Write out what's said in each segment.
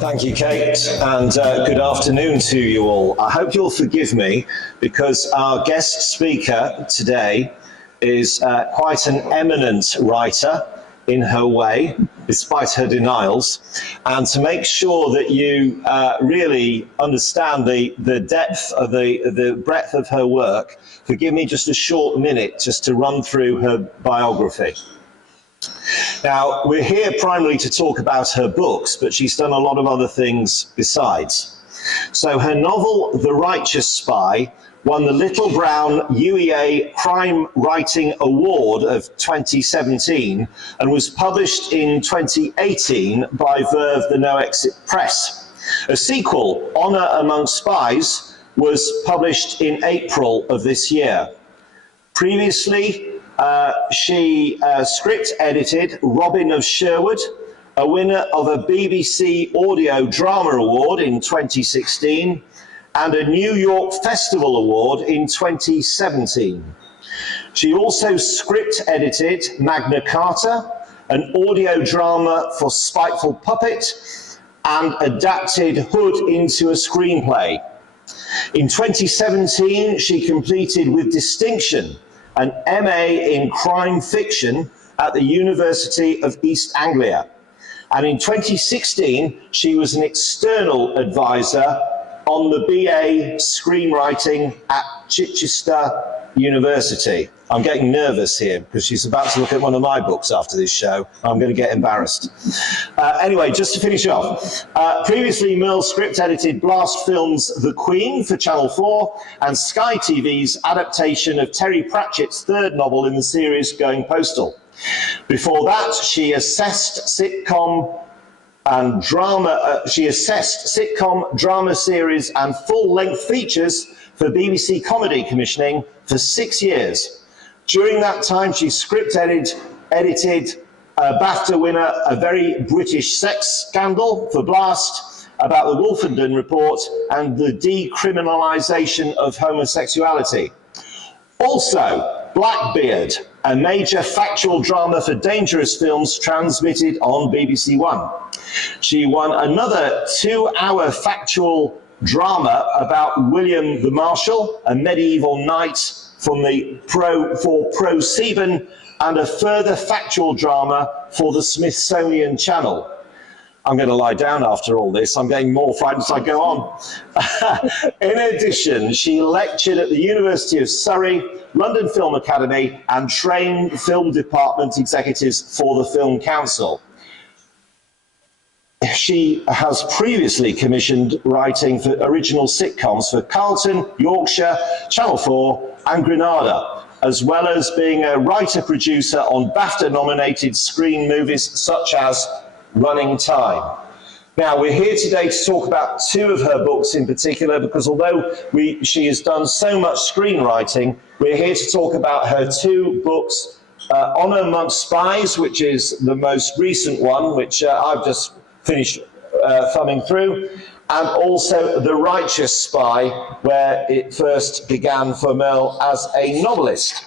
Thank you, Kate, and good afternoon to you all. I hope you'll forgive me because our guest speaker today is quite an eminent writer in her way, despite her denials. And to make sure that you really understand the depth of the breadth of her work, forgive me just a short minute just to run through her biography. Now, we're here primarily to talk about her books, but she's done a lot of other things besides. So her novel, The Righteous Spy, won the Little Brown UEA Crime Writing Award of 2017 and was published in 2018 by Verve the No Exit Press. A sequel, Honor Among Spies, was published in April of this year. Previously, she script edited Robin of Sherwood, a winner of a BBC Audio Drama Award in 2016 and a New York Festival Award in 2017. She also script edited Magna Carta, an audio drama for Spiteful Puppet, and adapted Hood into a screenplay. In 2017, she completed with distinction an MA in crime fiction at the University of East Anglia. And in 2016, she was an external advisor on the BA screenwriting at Chichester University. I'm getting nervous here because she's about to look at one of my books after this show. I'm going to get embarrassed. Anyway, just to finish off, previously Merle script edited Blast Films' The Queen for Channel 4 and Sky TV's adaptation of Terry Pratchett's third novel in the series Going Postal. Before that, she assessed sitcom, drama series and full-length features for BBC Comedy Commissioning for 6 years. During that time, she script edited a BAFTA winner, A Very British Sex Scandal for Blast, about the Wolfenden Report and the decriminalisation of homosexuality. Also, Blackbeard, a major factual drama for Dangerous Films transmitted on BBC One. She won another 2-hour factual drama about William the Marshal, a medieval knight for ProSieben, and a further factual drama for the Smithsonian Channel. I'm going to lie down after all this. I'm getting more frightened as I go on. In addition, she lectured at the University of Surrey, London Film Academy, and trained film department executives for the Film Council. She has previously commissioned writing for original sitcoms for Carlton, Yorkshire, Channel 4 and Granada, as well as being a writer-producer on BAFTA-nominated screen movies such as Running Time. Now, we're here today to talk about two of her books in particular, because although she has done so much screenwriting, we're here to talk about her two books, Honor Amongst Spies, which is the most recent one, which I've just finished thumbing through, and also The Righteous Spy, where it first began for Merle as a novelist.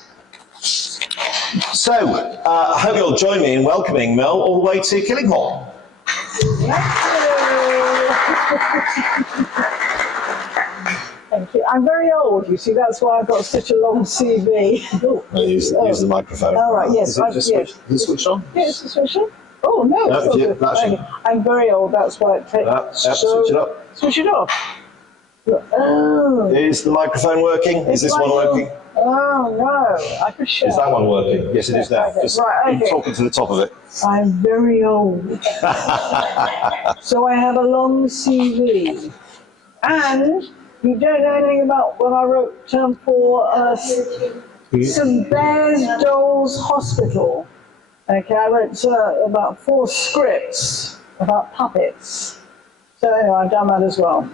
So, I hope you'll join me in welcoming Merle all the way to Killinghall. Thank you. I'm very old, you see, that's why I've got such a long CV. Use the microphone. All right, yes. Is it switched on? Yeah, it's switched on. Oh, no. I'm very old, that's why it takes. Switch it up. Switch it off. Oh. Is the microphone working? Is this one working? Oh, no. I could show. Is that one working? Yes, it is now. Okay. Just right, keep talking to the top of it. I'm very old. So I have a long CV. And you don't know anything about what I wrote for St. Bears Dolls Hospital. Okay, I wrote about 4 scripts about puppets. So anyway, I've done that as well.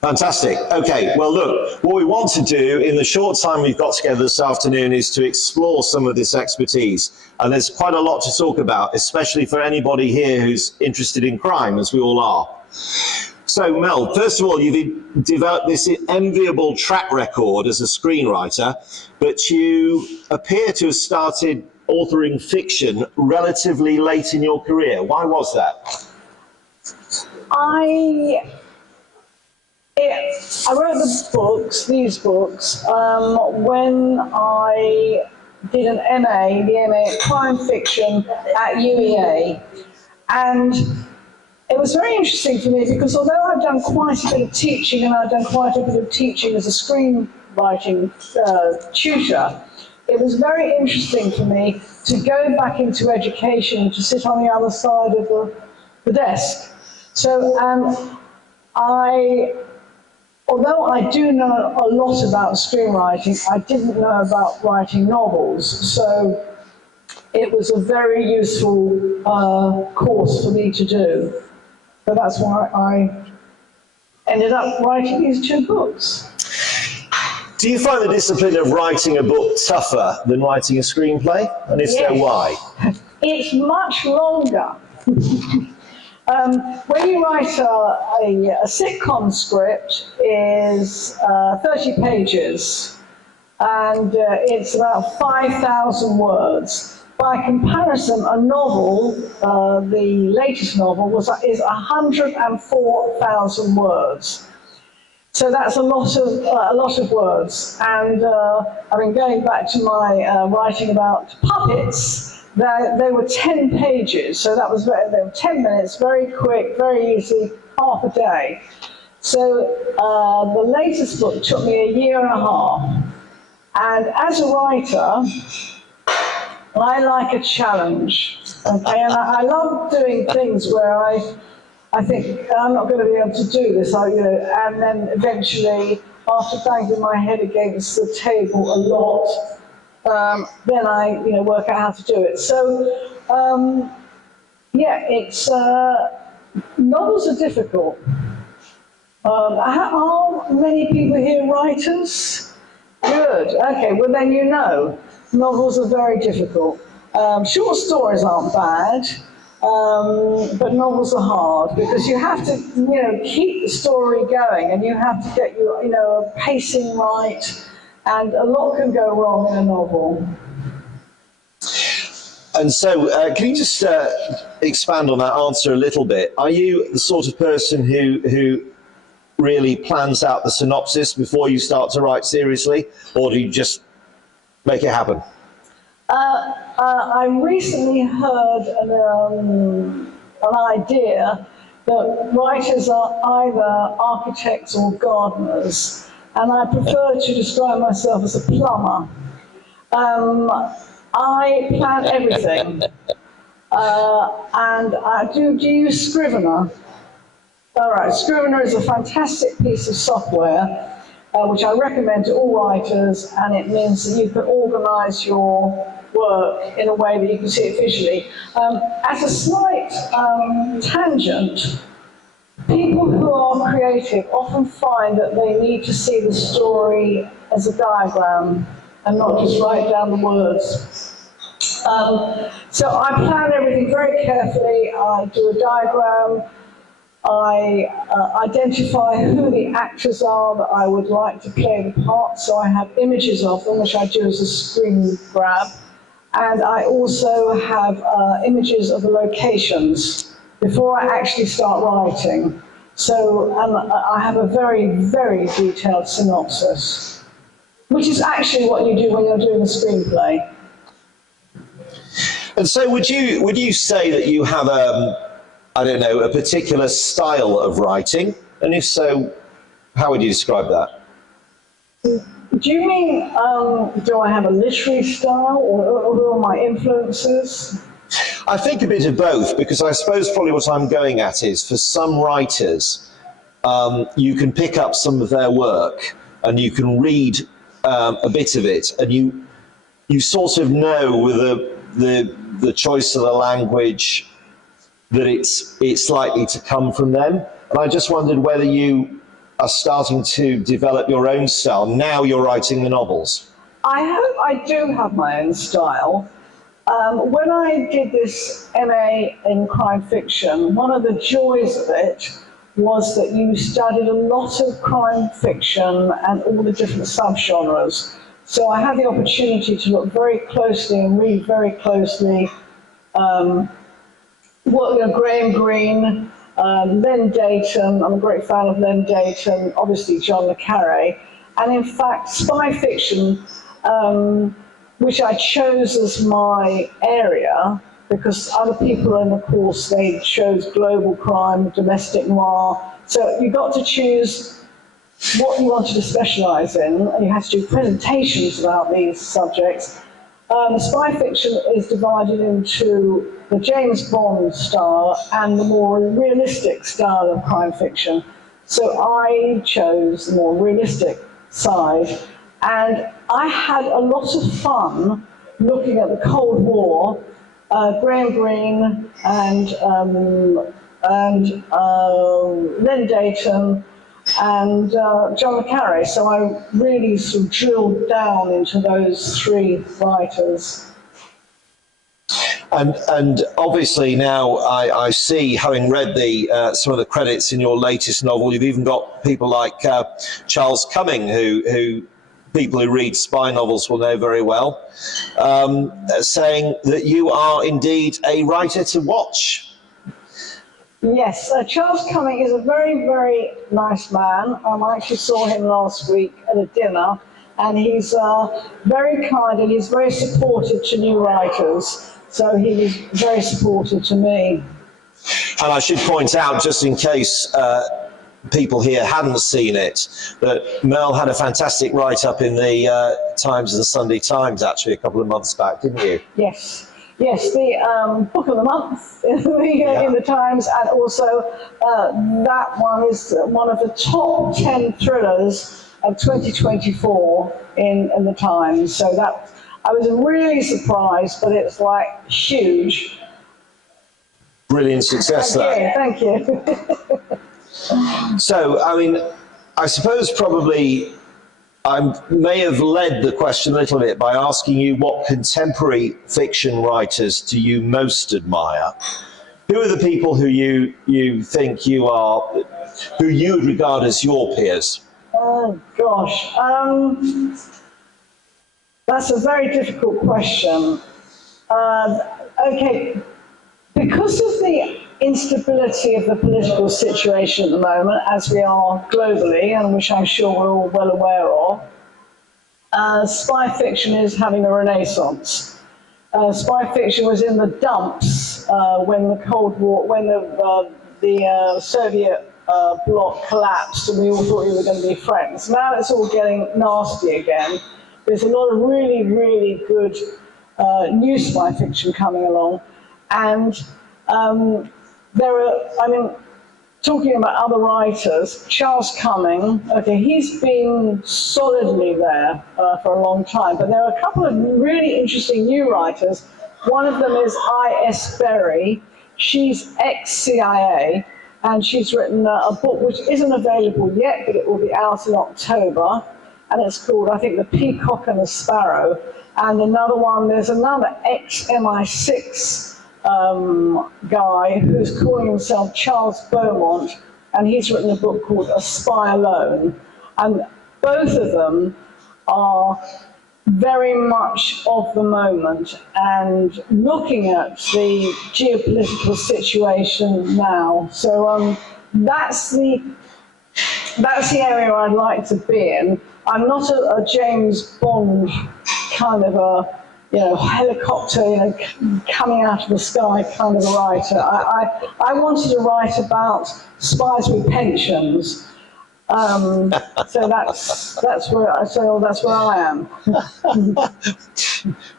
Fantastic. Okay, well look, what we want to do in the short time we've got together this afternoon is to explore some of this expertise. And there's quite a lot to talk about, especially for anybody here who's interested in crime, as we all are. So Mel, first of all, you've developed this enviable track record as a screenwriter, but you appear to have started authoring fiction relatively late in your career. Why was that? I wrote these books, when I did the MA in crime fiction at UEA. And it was very interesting for me because although I've done quite a bit of teaching and I've done quite a bit of teaching as a screenwriting tutor, it was very interesting for me to go back into education, to sit on the other side of the desk. So although I do know a lot about screenwriting, I didn't know about writing novels. So it was a very useful course for me to do. So that's why I ended up writing these 2 books. Do you find the discipline of writing a book tougher than writing a screenplay? And if so, why? It's much longer. When you write a sitcom script is 30 pages, and it's about 5,000 words. By comparison, a novel, the latest novel, is 104,000 words. So that's a lot of words. And I mean, going back to my writing about puppets, they were 10 pages. So they were 10 minutes, very quick, very easy, half a day. So the latest book took me a year and a half. And as a writer, I like a challenge, okay? And I love doing things where I think I'm not going to be able to do this, and then eventually, after banging my head against the table a lot, then I work out how to do it. So it's novels are difficult. Are many people here writers? Good. Okay. Well, then novels are very difficult. Short stories aren't bad, but novels are hard because you have to, keep the story going, and you have to get your, pacing right, and a lot can go wrong in a novel. And so, can you just expand on that answer a little bit? Are you the sort of person who really plans out the synopsis before you start to write seriously, or do you just make it happen? I recently heard an idea that writers are either architects or gardeners, and I prefer to describe myself as a plumber. I plan everything, and do you use Scrivener? All right, Scrivener is a fantastic piece of software which I recommend to all writers, and it means that you can organise your work in a way that you can see it visually. As a slight tangent, people who are creative often find that they need to see the story as a diagram and not just write down the words. So I plan everything very carefully. I do a diagram. I identify who the actors are that I would like to play the part, so I have images of them, which I do as a screen grab. And I also have images of the locations before I actually start writing. So I have a very, very detailed synopsis, which is actually what you do when you're doing a screenplay. And so would you say that you have a particular style of writing? And if so, how would you describe that? Do you mean, do I have a literary style, or who are my influences? I think a bit of both, because I suppose probably what I'm going at is, for some writers, you can pick up some of their work and you can read a bit of it, and you sort of know with the choice of the language that it's likely to come from them. And I just wondered whether you are starting to develop your own style now you're writing the novels. I do have my own style. When I did this MA in crime fiction, one of the joys of it was that you studied a lot of crime fiction and all the different subgenres. So I had the opportunity to look very closely and read very closely Graham Greene, Len Dayton, I'm a great fan of Len Dayton, obviously John le Carré, and in fact spy fiction, which I chose as my area because other people in the course, they chose global crime, domestic noir, so you got to choose what you wanted to specialise in, and you had to do presentations about these subjects. Spy fiction is divided into the James Bond style and the more realistic style of crime fiction. So I chose the more realistic side, and I had a lot of fun looking at the Cold War, Graham Greene and Len Dayton and John le Carré. So I really sort of drilled down into those three writers. And obviously now I see, having read some of the credits in your latest novel, you've even got people like Charles Cumming, who people who read spy novels will know very well, saying that you are indeed a writer to watch. Yes, Charles Cumming is a very, very nice man. I actually saw him last week at a dinner, and he's very kind and he's very supportive to new writers. So he was very supportive to me. And I should point out, just in case people here hadn't seen it, that Merle had a fantastic write-up in the Times and Sunday Times, actually, a couple of months back, didn't you? Yes. Yes, the book of the month in the Times, and also that one is one of the top 10 thrillers of 2024 in the Times. So that I was really surprised, but it's like huge. Brilliant success there. Thank you. So, I mean, I suppose probably I may have led the question a little bit by asking you what contemporary fiction writers do you most admire? Who are the people who you think who you would regard as your peers? Oh, gosh. That's a very difficult question. Okay, because of the instability of the political situation at the moment, as we are globally, and which I'm sure we're all well aware of, spy fiction is having a renaissance. Spy fiction was in the dumps when the Cold War, when the Soviet bloc collapsed, and we all thought we were going to be friends. Now it's all getting nasty again. There's a lot of really, really good new spy fiction coming along, and talking about other writers, Charles Cumming, okay, he's been solidly there for a long time, but there are a couple of really interesting new writers. One of them is I.S. Berry. She's ex-CIA, and she's written a book which isn't available yet, but it will be out in October, and it's called, I think, The Peacock and the Sparrow. And there's another ex-MI6 guy who's calling himself Charles Beaumont, and he's written a book called A Spy Alone. And both of them are very much of the moment and looking at the geopolitical situation now. So that's the area I'd like to be in. I'm not a James Bond kind of a helicopter, coming out of the sky kind of a writer. I wanted to write about spies with pensions. So that's where I am.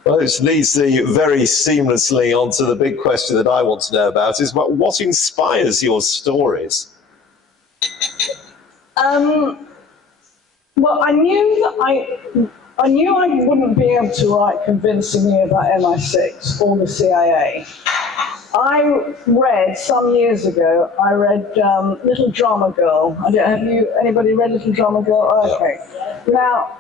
Well, this leads very seamlessly onto the big question that I want to know about: is what inspires your stories? Well, I knew I wouldn't be able to write convincingly about MI6 or the CIA. I read, some years ago, Little Drama Girl. Anybody read Little Drama Girl? Okay. Now,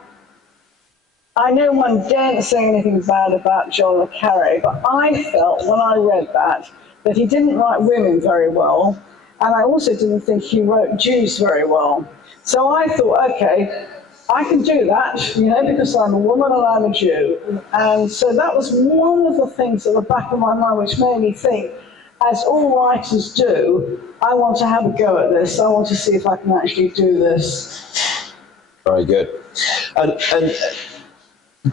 I know one daren't say anything bad about John le Carré, but I felt when I read that he didn't write women very well, and I also didn't think he wrote Jews very well. So I thought, okay, I can do that, because I'm a woman and I'm a Jew. And so that was one of the things at the back of my mind which made me think, as all writers do, I want to have a go at this. I want to see if I can actually do this. Very good. And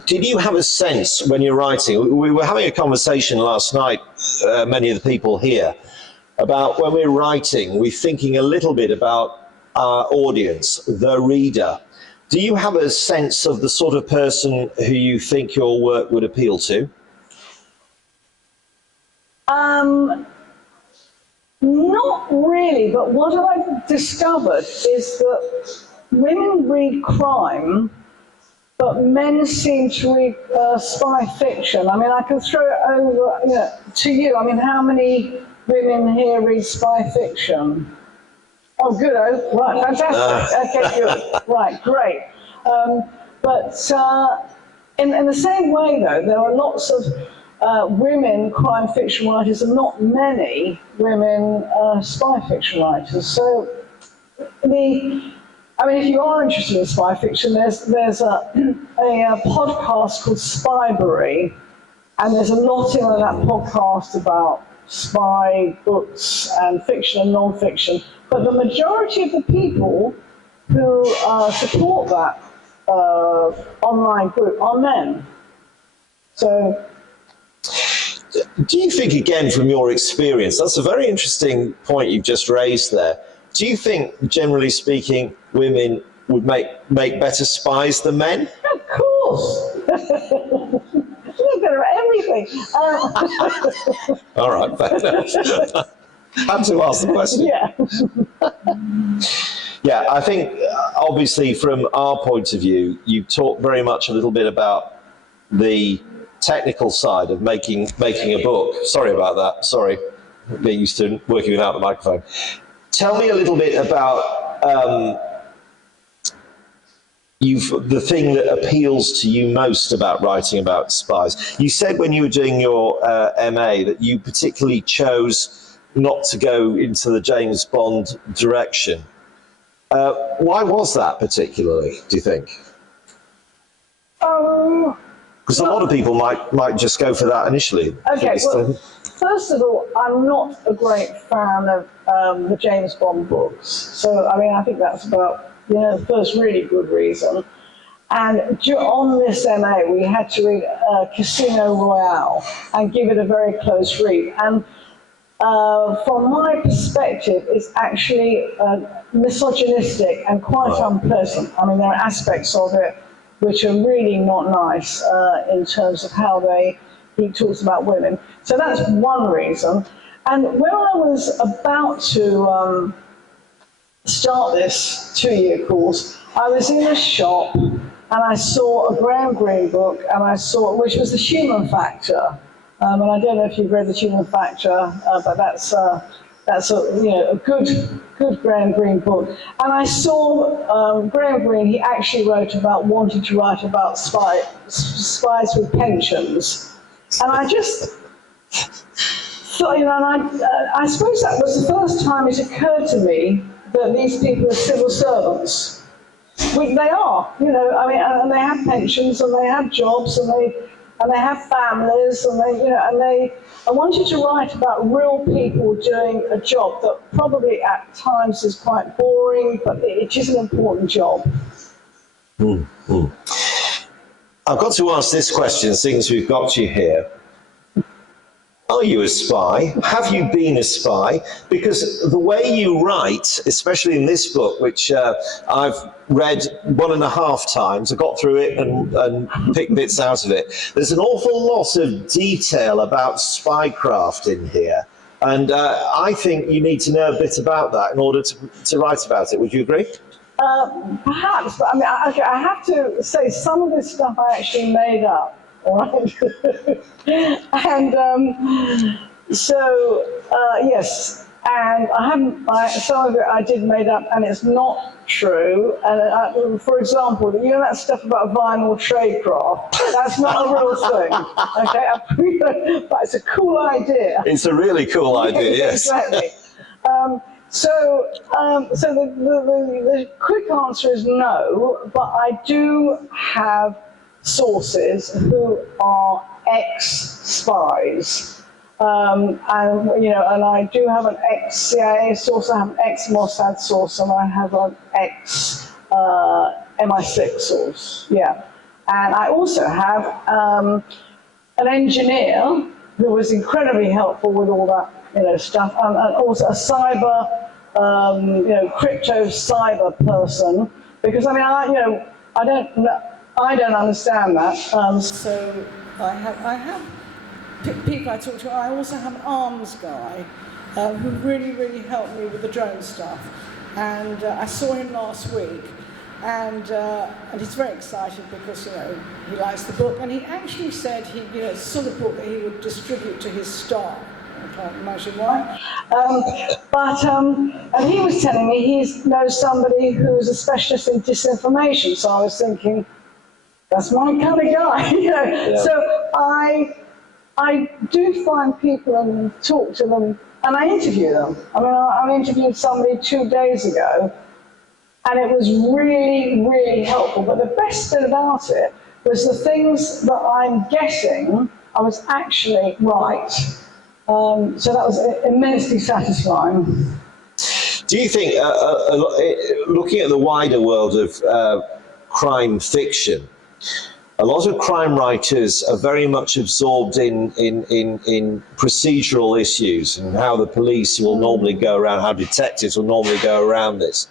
did you have a sense when you're writing, we were having a conversation last night, many of the people here, about when we're writing, we're thinking a little bit about our audience, the reader. Do you have a sense of the sort of person who you think your work would appeal to? Not really, but what I've discovered is that women read crime, but men seem to read spy fiction. I mean, I can throw it over to you. I mean, how many women here read spy fiction? Oh, good. Oh, right, fantastic. Okay, good. Right, great. But in the same way, though, there are lots of women crime fiction writers and not many women spy fiction writers. So, I mean, if you are interested in spy fiction, there's a podcast called Spybury, and there's a lot in that podcast about spy books and fiction and non-fiction. But the majority of the people who support that online group are men. So, do you think, again, from your experience, that's a very interesting point you've just raised there. Do you think, generally speaking, women would make better spies than men? Of course. They're better at everything. All right, fair enough. Had to ask the question. Yeah. Yeah, I think, obviously, from our point of view, you talk very much a little bit about the technical side of making a book. Sorry about that. Sorry, getting used to working without the microphone. Tell me a little bit about the thing that appeals to you most about writing about spies. You said when you were doing your MA that you particularly chose not to go into the James Bond direction. Why was that particularly, do you think? Because a lot of people might just go for that initially. Okay, well, first of all, I'm not a great fan of the James Bond books. So, I mean, I think that's about, the first really good reason. And on this MA, we had to read Casino Royale and give it a very close read. And from my perspective, it's actually misogynistic and quite unpleasant. I mean, there are aspects of it which are really not nice in terms of how he talks about women. So that's one reason. And when I was about to start this 2-year course, I was in a shop and I saw a Graham Greene book, which was The Human Factor. And I don't know if you've read The Human Factor, but that's a good Graham Greene book. And I saw Graham Greene, he actually wrote about wanting to write about spies with pensions. And I just thought, and I suppose that was the first time it occurred to me that these people are civil servants. Which they are, and they have pensions and they have jobs and they have families and I wanted to write about real people doing a job that probably at times is quite boring, but it is an important job. I've got to ask this question, seeing as we've got you here. Are you a spy? Have you been a spy? Because the way you write, especially in this book, which I've read 1.5 times, I got through it and picked bits out of it, there's an awful lot of detail about spycraft in here. And I think you need to know a bit about that in order to write about it. Would you agree? Perhaps, but I have to say some of this stuff I actually made up. All right. And yes, and some of it I did made up, and it's not true. And for example, that stuff about vinyl tradecraft, that's not a real thing. Okay, but it's a cool idea. It's a really cool idea, yes. Exactly. So the quick answer is no, but I do have sources who are ex-spies. And you know, and I do have an ex-CIA source, I have an ex-Mossad source, and I have an ex-MI6 source. Yeah, and I also have an engineer who was incredibly helpful with all that, you know, stuff, and also a cyber, you know, crypto cyber person, because I mean, I don't understand that. So I have people I talk to. I also have an arms guy who really helped me with the drone stuff, and I saw him last week, and he's very excited because, you know, he likes the book, and he actually said it's the sort of book that he would distribute to his staff. I can't imagine why. And he was telling me he knows somebody who's a specialist in disinformation, so I was thinking, that's my kind of guy, you know. Yeah. So I do find people and talk to them, and I interview them. I mean, I interviewed somebody 2 days ago, and it was really helpful. But the best bit about it was the things that I'm guessing I was actually right. So that was immensely satisfying. Do you think, looking at the wider world of crime fiction, a lot of crime writers are very much absorbed in procedural issues and how the police will normally go around, how detectives will normally go around this.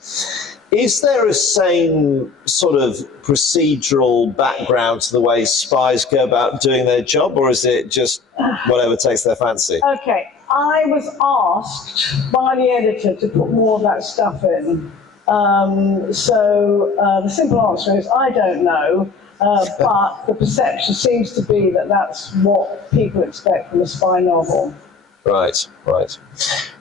Is there a same sort of procedural background to the way spies go about doing their job, or is it just whatever takes their fancy? Okay, I was asked by the editor to put more of that stuff in. The simple answer is I don't know. But the perception seems to be that that's what people expect from a spy novel. Right.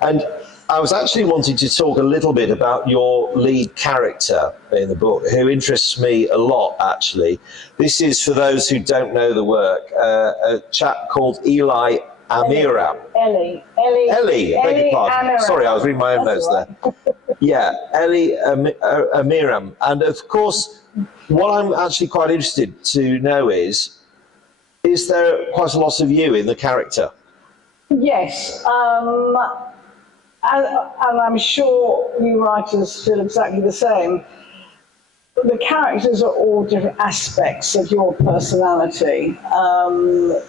And I was actually wanting to talk a little bit about your lead character in the book, who interests me a lot, actually. This is, for those who don't know the work, a chap called Eli Amiram. Ellie, beg your pardon. Amiram. Sorry, I was reading my own notes there. Yeah, Ellie Amiram. And of course, what I'm actually quite interested to know is there quite a lot of you in the character? Yes, and I'm sure you writers feel exactly the same. The characters are all different aspects of your personality,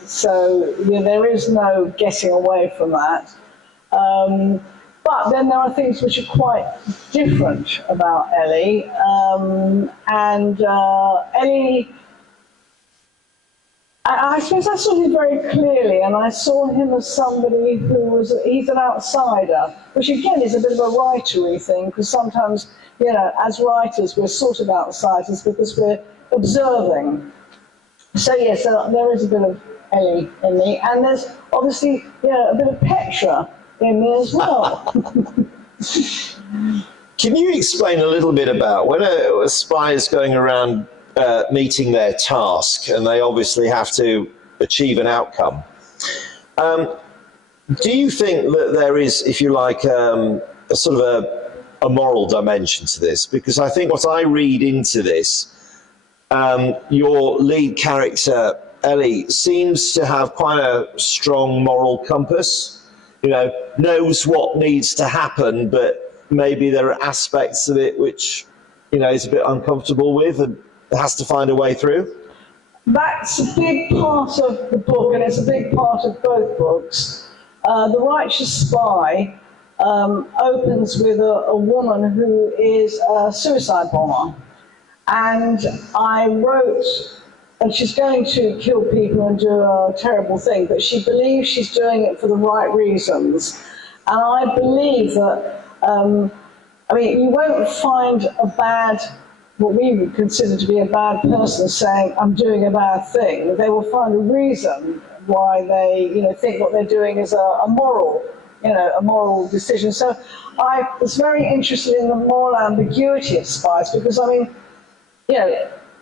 so there is no getting away from that. But then there are things which are quite different about Ellie, and Ellie, I suppose I saw him very clearly, and I saw him as somebody he's an outsider, which again is a bit of a writery thing, because sometimes, as writers, we're sort of outsiders because we're observing. So yes, there is a bit of Ellie in me, and there's obviously, a bit of Petra in me as well. Can you explain a little bit about when a spy is going around meeting their task, and they obviously have to achieve an outcome? Do you think that there is, if you like, a sort of a moral dimension to this? Because I think what I read into this, your lead character, Ellie, seems to have quite a strong moral compass, knows what needs to happen, but maybe there are aspects of it which, is a bit uncomfortable with and has to find a way through. That's a big part of the book, and it's a big part of both books. The Righteous Spy opens with a woman who is a suicide bomber. And I wrote, and she's going to kill people and do a terrible thing, but she believes she's doing it for the right reasons. And I believe that, you won't find what we would consider to be a bad person saying, I'm doing a bad thing. They will find a reason why they, think what they're doing is a moral decision. So I was very interested in the moral ambiguity of spies, because,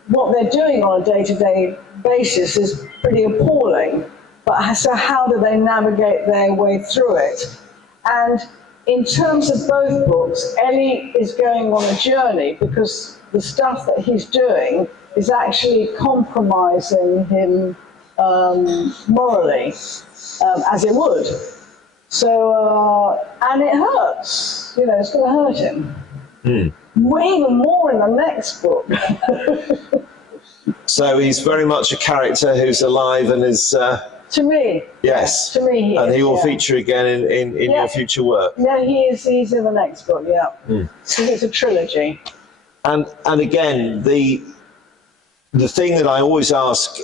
what they're doing on a day-to-day basis is pretty appalling. But so how do they navigate their way through it? And in terms of both books, Ellie is going on a journey because the stuff that he's doing is actually compromising him morally. as it would. So, and it hurts. You know, it's going to hurt him. Even more in the next book. So he's very much a character who's alive and is... to me. Yes. To me, and he will feature again in your future work. Yeah, he's in the next book, So it's a trilogy. And again, the thing that I always ask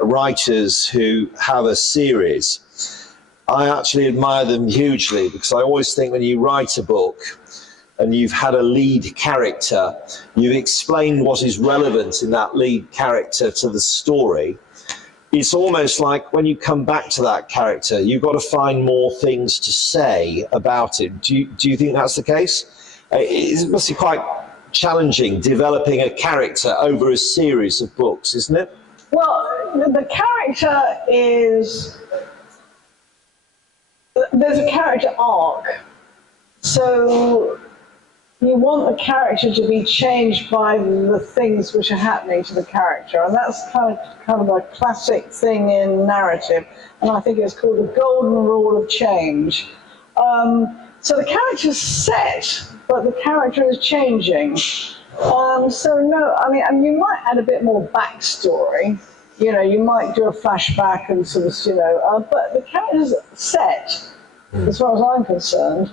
writers who have a series, I actually admire them hugely, because I always think when you write a book and you've had a lead character, you've explained what is relevant in that lead character to the story. It's almost like when you come back to that character, you've got to find more things to say about it. Do you think that's the case? It must be quite challenging developing a character over a series of books, isn't it? Well, the character is... There's a character arc. So you want the character to be changed by the things which are happening to the character, and that's kind of a classic thing in narrative, and I think it's called the golden rule of change. So the character's set, but the character is changing. So no, I mean, and you might add a bit more backstory. You know, you might do a flashback and sort of, you know, but the character's set, as far as I'm concerned.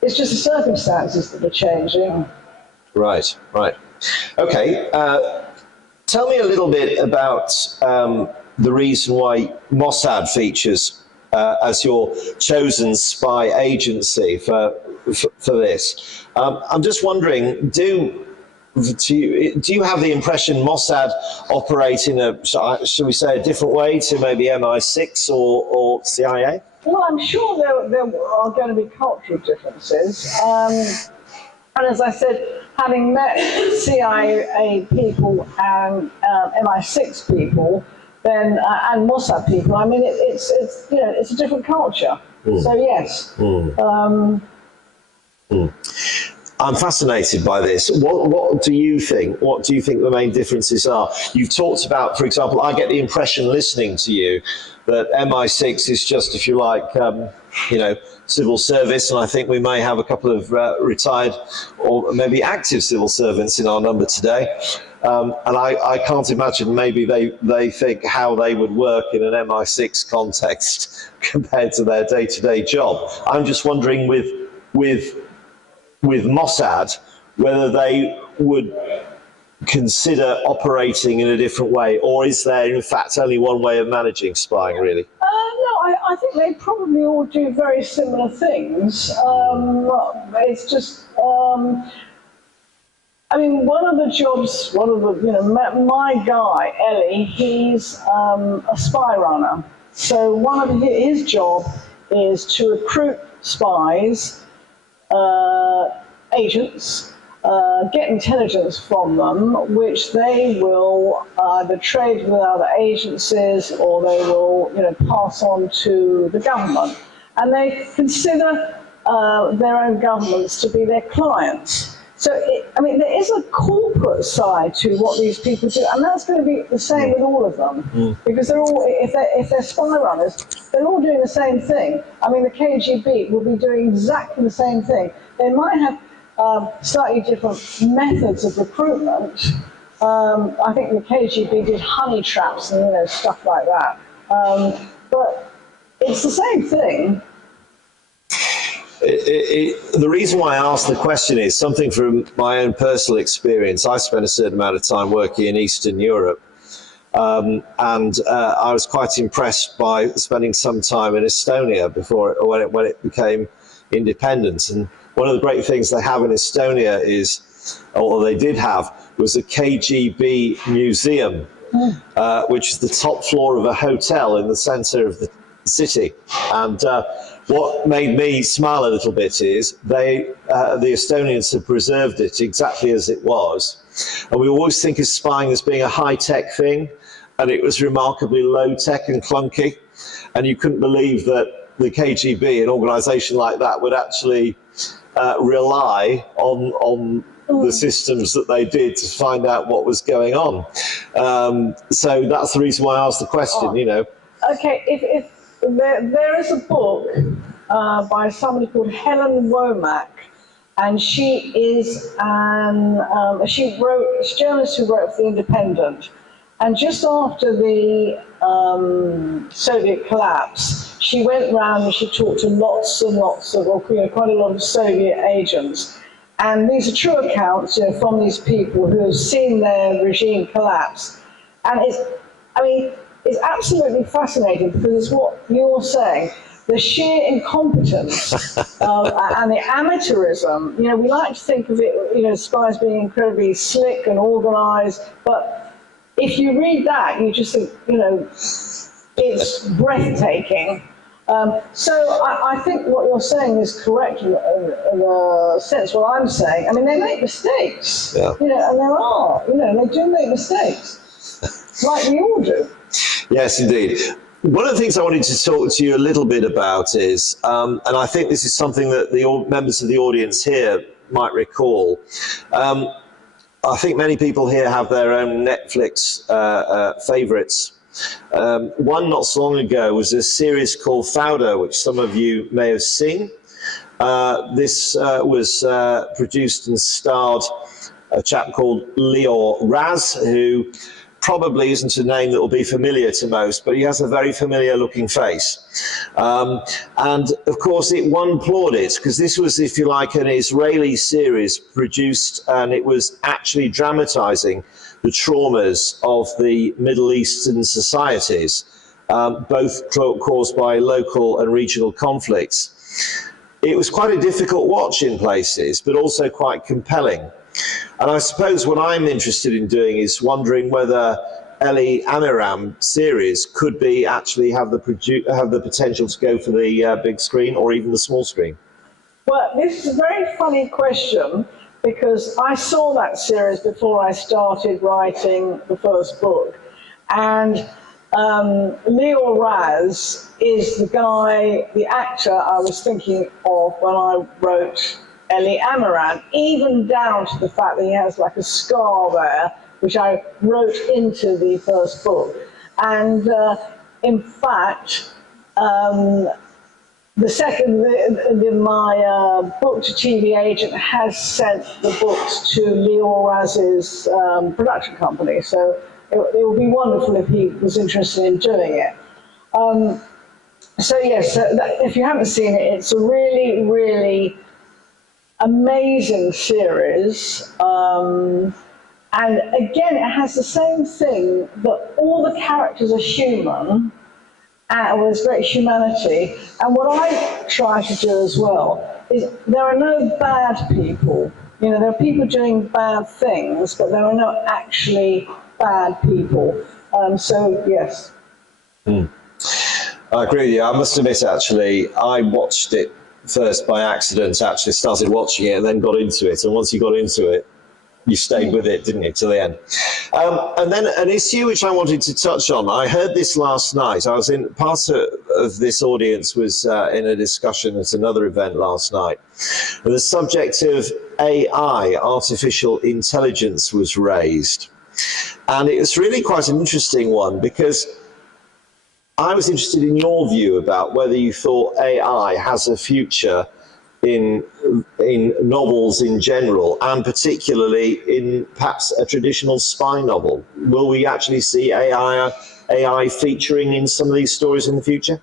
It's just the circumstances that are changing. Right. Okay. Tell me a little bit about the reason why Mossad features as your chosen spy agency for this. I'm just wondering, do you have the impression Mossad operate in a, shall we say, a different way to maybe MI6 or CIA? Well, I'm sure there are going to be cultural differences. And as I said, having met CIA people and MI6 people, then and Mossad people, I mean, it's you know, it's a different culture. So yes. I'm fascinated by this. What do you think? What do you think the main differences are? You've talked about, for example, I get the impression listening to you that MI6 is just, if you like, you know, civil service, and I think we may have a couple of retired or maybe active civil servants in our number today. And I can't imagine maybe they think how they would work in an MI6 context compared to their day-to-day job. I'm just wondering with Mossad, whether they would consider operating in a different way, or is there in fact only one way of managing spying, really? No, I think they probably all do very similar things. It's just, I mean, one of the, you know, my guy, Ellie, he's a spy runner. So one of his job is to recruit spies, agents, get intelligence from them, which they will either trade with other agencies or they will, you know, pass on to the government. And they consider their own governments to be their clients. So, I mean, there is a corporate side to what these people do, and that's going to be the same with all of them, because they're all, if they're spy runners, they're all doing the same thing. I mean, the KGB will be doing exactly the same thing. They might have slightly different methods of recruitment. I think the KGB did honey traps and, you know, stuff like that. But it's the same thing. The reason why I asked the question is something from my own personal experience. I spent a certain amount of time working in Eastern Europe, and I was quite impressed by spending some time in Estonia when it became independent. And one of the great things they have in Estonia is, or they did have, was a KGB museum, which is the top floor of a hotel in the center of the city. And what made me smile a little bit is the Estonians have preserved it exactly as it was. And we always think of spying as being a high-tech thing, and it was remarkably low-tech and clunky. And you couldn't believe that the KGB, an organization like that, would actually rely on the systems that they did to find out what was going on. So that's the reason why I asked the question, you know. Okay, there is a book by somebody called Helen Womack, and she is she's a journalist who wrote for The Independent. And just after the Soviet collapse, she went round and she talked to lots and lots of, quite a lot of Soviet agents. And these are true accounts, from these people who have seen their regime collapse. And it's absolutely fascinating because it's what you're saying. The sheer incompetence and the amateurism, we like to think of it, spies being incredibly slick and organised, but if you read that, you just think, it's breathtaking. So I think what you're saying is correct in the sense what I'm saying. I mean, they make mistakes, and they do make mistakes, like we all do. Yes, indeed. One of the things I wanted to talk to you a little bit about is, and I think this is something that the members of the audience here might recall, I think many people here have their own Netflix favourites. One not so long ago was a series called Fauda, which some of you may have seen. This was produced and starred a chap called Leo Raz, who probably isn't a name that will be familiar to most, but he has a very familiar looking face. And of course it won plaudits because this was, if you like, an Israeli series produced, and it was actually dramatizing the traumas of the Middle Eastern societies, both caused by local and regional conflicts. It was quite a difficult watch in places, but also quite compelling. And I suppose what I'm interested in doing is wondering whether Eli Amiram series could be actually have the potential to go for the big screen or even the small screen. Well, this is a very funny question because I saw that series before I started writing the first book, and Leo Raz is the actor I was thinking of when I wrote Eli Amiram, even down to the fact that he has like a scar there, which I wrote into the first book. And in fact, my book to TV agent has sent the books to Leo Raz's production company. So it would be wonderful if he was interested in doing it. So yes, if you haven't seen it, it's a really, really amazing series, and again it has the same thing, that all the characters are human and with great humanity, and what I try to do as well is there are no bad people. There are people doing bad things, but there are not actually bad people. So yes. I agree with you. I must admit, actually, I watched it first by accident, actually started watching it and then got into it. And once you got into it, you stayed with it, didn't you, till the end? And then an issue which I wanted to touch on, I heard this last night. I was in, part of this audience was in a discussion at another event last night. And the subject of AI, artificial intelligence, was raised. And it was really quite an interesting one because I was interested in your view about whether you thought AI has a future in novels in general, and particularly in perhaps a traditional spy novel. Will we actually see AI featuring in some of these stories in the future?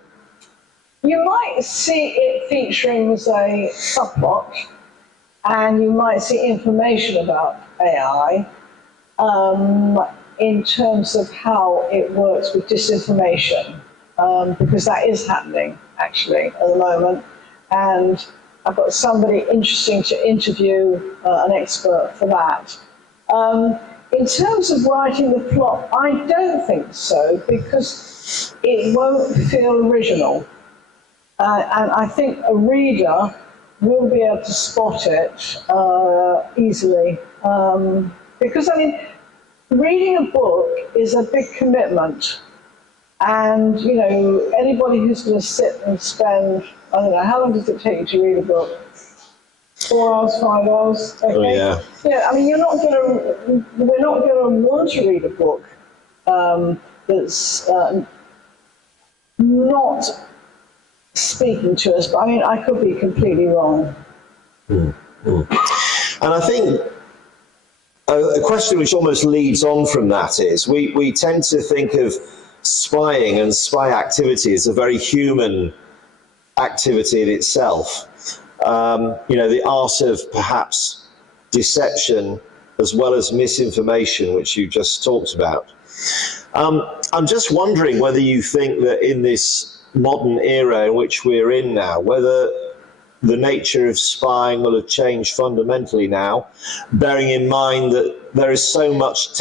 You might see it featuring as a subplot, and you might see information about AI in terms of how it works with disinformation, because that is happening actually at the moment. And I've got somebody interesting to interview, an expert for that. In terms of writing the plot, I don't think so, because it won't feel original. And I think a reader will be able to spot it easily. Because, I mean, reading a book is a big commitment. And, you know, anybody who's going to sit and spend, I don't know, how long does it take you to read a book? 4 hours, 5 hours? Okay. Oh, yeah. Yeah, I mean, we're not going to want to read a book that's not speaking to us, but I mean, I could be completely wrong. And I think a question which almost leads on from that is we tend to think of spying and spy activity as a very human activity in itself. The art of perhaps deception as well as misinformation, which you just talked about. I'm just wondering whether you think that in this modern era in which we're in now, whether the nature of spying will have changed fundamentally now, bearing in mind that there is so much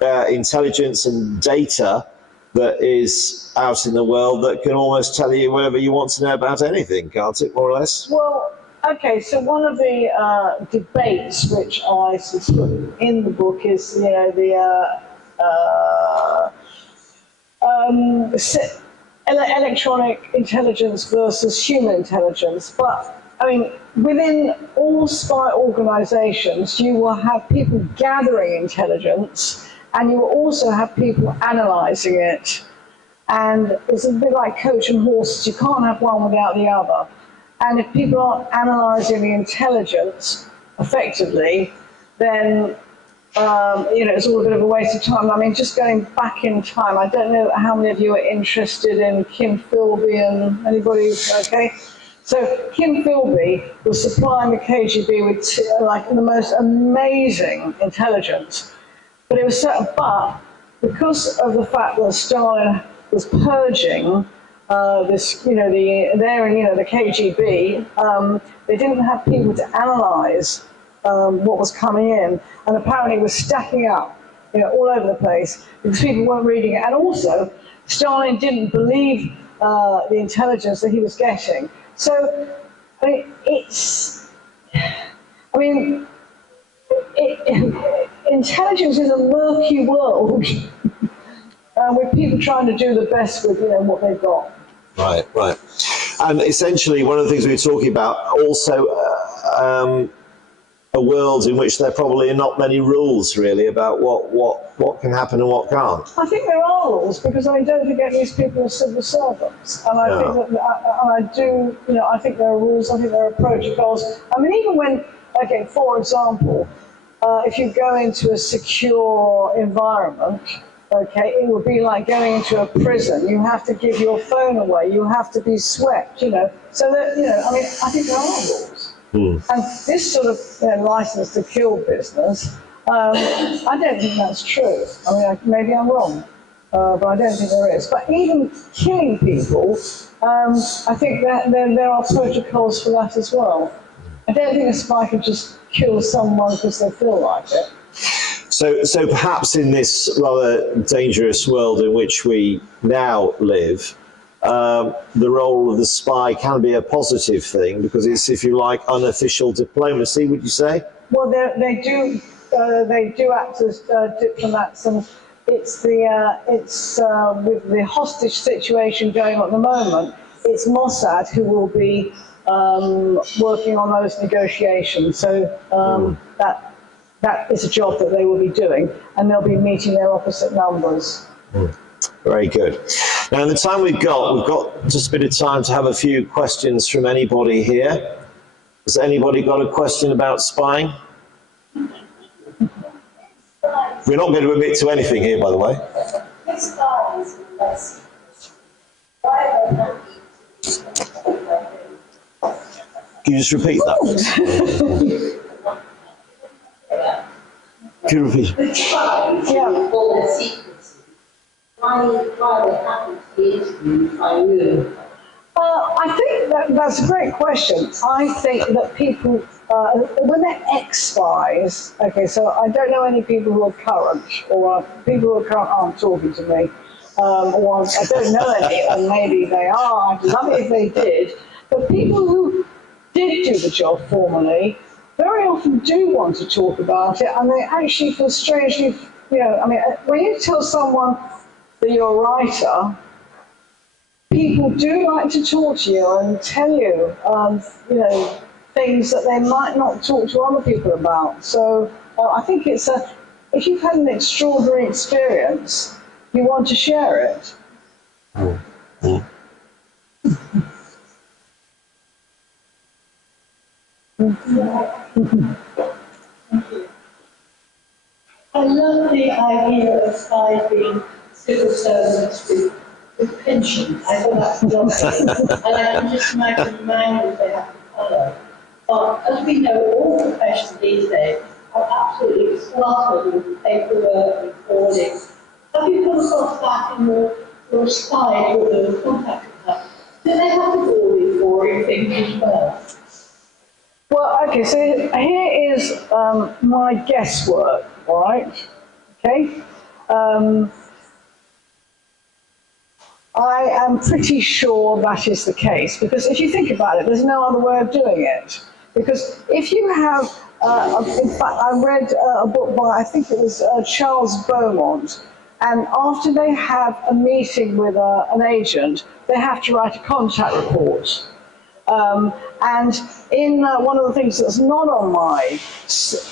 intelligence and data that is out in the world that can almost tell you whatever you want to know about anything, can't it, more or less? Well, okay, so one of the debates which I sort of put in the book is, electronic intelligence versus human intelligence. But, I mean, within all spy organizations, you will have people gathering intelligence, and you will also have people analyzing it. And it's a bit like coach and horses. You can't have one without the other. And if people aren't analysing the intelligence effectively, then it's all a bit of a waste of time. I mean, just going back in time, I don't know how many of you are interested in Kim Philby and anybody, okay? So Kim Philby was supplying the KGB with the most amazing intelligence. But it was because of the fact that Stalin was purging the KGB, they didn't have people to analyse what was coming in, and apparently it was stacking up, all over the place because people weren't reading it, and also Stalin didn't believe the intelligence that he was getting. So, intelligence is a murky world with people trying to do the best with what they've got. Right. And essentially, one of the things we were talking about also a world in which there probably are not many rules really about what can happen and what can't. I think there are rules because don't forget these people are civil servants, and I think that I think there are rules. I think there are protocols. I mean, even when, for example, if you go into a secure environment. Okay, it would be like going into a prison. You have to give your phone away. You have to be swept. So that I think there are rules. And this sort of license to kill business, I don't think that's true. I mean, maybe I'm wrong, but I don't think there is. But even killing people, I think that there are protocols for that as well. I don't think a spy can just kill someone because they feel like it. So perhaps in this rather dangerous world in which we now live, the role of the spy can be a positive thing because it's, if you like, unofficial diplomacy, would you say? Well, they do act as diplomats, and it's with the hostage situation going on at the moment, it's Mossad who will be working on those negotiations. So that is a job that they will be doing, and they'll be meeting their opposite numbers. Very good. Now, in the time we've got just a bit of time to have a few questions from anybody here. Has anybody got a question about spying? We're not going to admit to anything here, by the way. Can you just repeat that? Can you repeat? Yeah. I think that's a great question. I think that people, when they're ex-spies, so I don't know any people who are current, or people who are current aren't talking to me, or I don't know any, or maybe they are. I'd love it if they did. But people who did do the job formally very often do want to talk about it, and they actually feel strangely, when you tell someone that you're a writer, people do like to talk to you and tell you, things that they might not talk to other people about. So I think if you've had an extraordinary experience, you want to share it. I love the idea of spies being civil servants with pensions. I thought that's lovely. And I can just imagine the manuals they have to follow. But as we know, all professions these days are absolutely cluttered with paperwork and forwarding. Have you come across that in your spy or the contact with that? Do they have to do all these boring things as well? Well, okay, so here is my guesswork, all right? Okay? I am pretty sure that is the case, because if you think about it, there's no other way of doing it. Because if you have, in fact, I read a book by, I think it was Charles Beaumont, and after they have a meeting with an agent, they have to write a contact report. And in one of the things that's not on my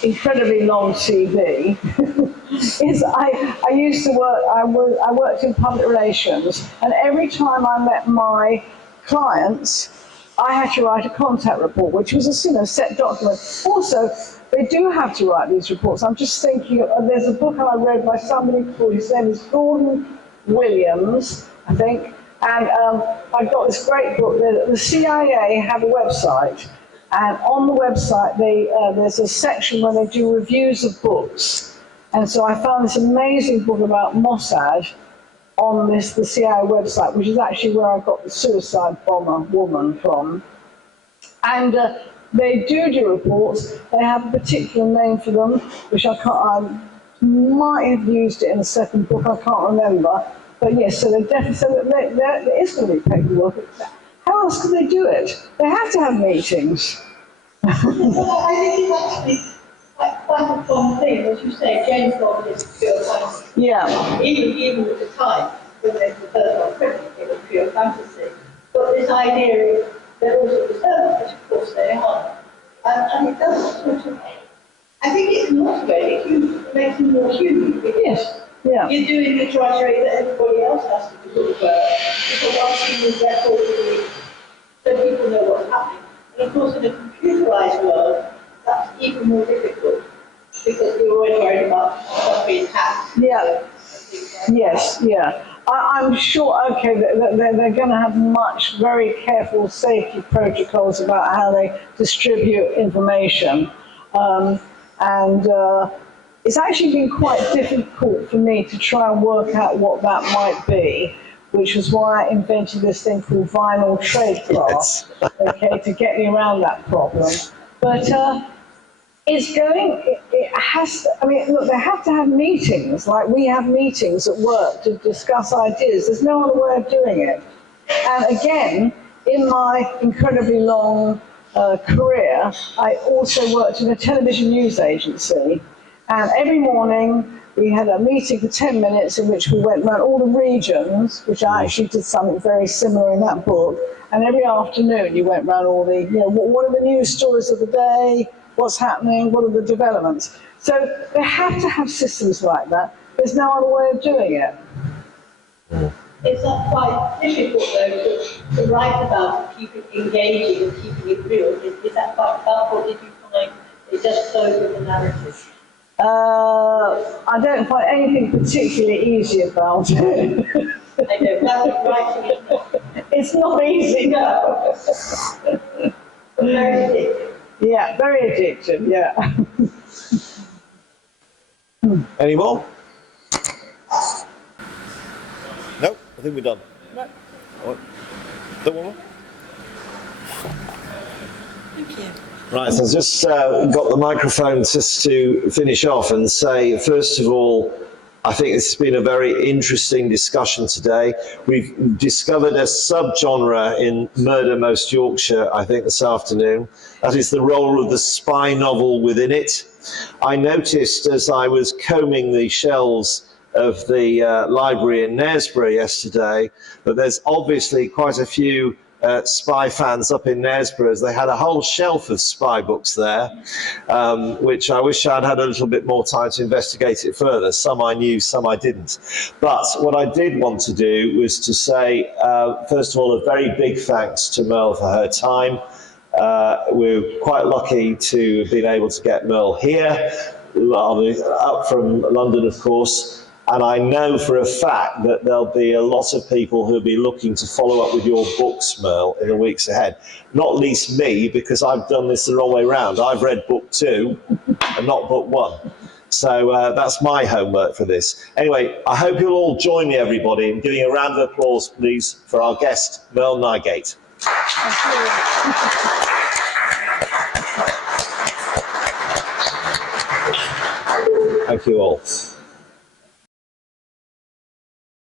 incredibly long CV is I used to work, I worked in public relations, and every time I met my clients, I had to write a contact report, which was a set document. Also, they do have to write these reports. I'm just thinking, there's a book I read by somebody called, his name is Gordon Williams, I think, and I got this great book. The CIA have a website, and on the website there's a section where they do reviews of books. And so I found this amazing book about Mossad on the CIA website, which is actually where I got the suicide bomber woman from. And they do reports. They have a particular name for them, which I might have used it in the second book, I can't remember. But yes, so they definitely, so there is going to be paperwork. How else can they do it? They have to have meetings. Well, I think it's actually quite a fun thing. As you say, James Bond is pure fantasy. Yeah. Even at the time, when they were first on print, it was pure fantasy. But this idea is they're also servants, which of course they are. And it does sort of, I think it's not very, it makes them more human. Yes. Yeah. You're doing the drudgery that everybody else has to do as well. Because obviously you record so people know what's happening. And of course in a computerized world, that's even more difficult. Because you're always worried about stuff being hacked. Yeah. Yes, yeah. I'm sure, okay, they're going to have very careful safety protocols about how they distribute information. It's actually been quite difficult for me to try and work out what that might be, which was why I invented this thing called vinyl tradecraft, yes. Okay, to get me around that problem. But it has to, I mean, look, they have to have meetings, like we have meetings at work to discuss ideas. There's no other way of doing it. And again, in my incredibly long career, I also worked in a television news agency. And every morning we had a meeting for 10 minutes in which we went around all the regions, which I actually did something very similar in that book. And every afternoon you went around all the, what are the news stories of the day? What's happening? What are the developments? So they have to have systems like that. There's no other way of doing it. It's not quite difficult though to write about it, keep it engaging and keeping it real. Is that quite tough, or did you find it just flowed with the narrative? I don't find anything particularly easy about it. I know, writing is not. It's not easy, no. Very addictive. Yeah, very addictive, yeah. Any more? No, I think we're done. No. Don't want more? Thank you. Right, so I've just got the microphone just to finish off and say, first of all, I think this has been a very interesting discussion today. We've discovered a subgenre in Murder Most Yorkshire, I think, this afternoon. That is the role of the spy novel within it. I noticed as I was combing the shelves of the library in Knaresborough yesterday that there's obviously quite a few spy fans up in Knaresborough, as they had a whole shelf of spy books there, which I wish I'd had a little bit more time to investigate it further. Some I knew, some I didn't. But what I did want to do was to say, first of all, a very big thanks to Merle for her time. We're quite lucky to have been able to get Merle here, up from London, of course. And I know for a fact that there'll be a lot of people who'll be looking to follow up with your books, Merle, in the weeks ahead. Not least me, because I've done this the wrong way round. I've read book 2 and not book 1. So that's my homework for this. Anyway, I hope you'll all join me, everybody, in giving a round of applause, please, for our guest, Merle Nygate. Thank you all.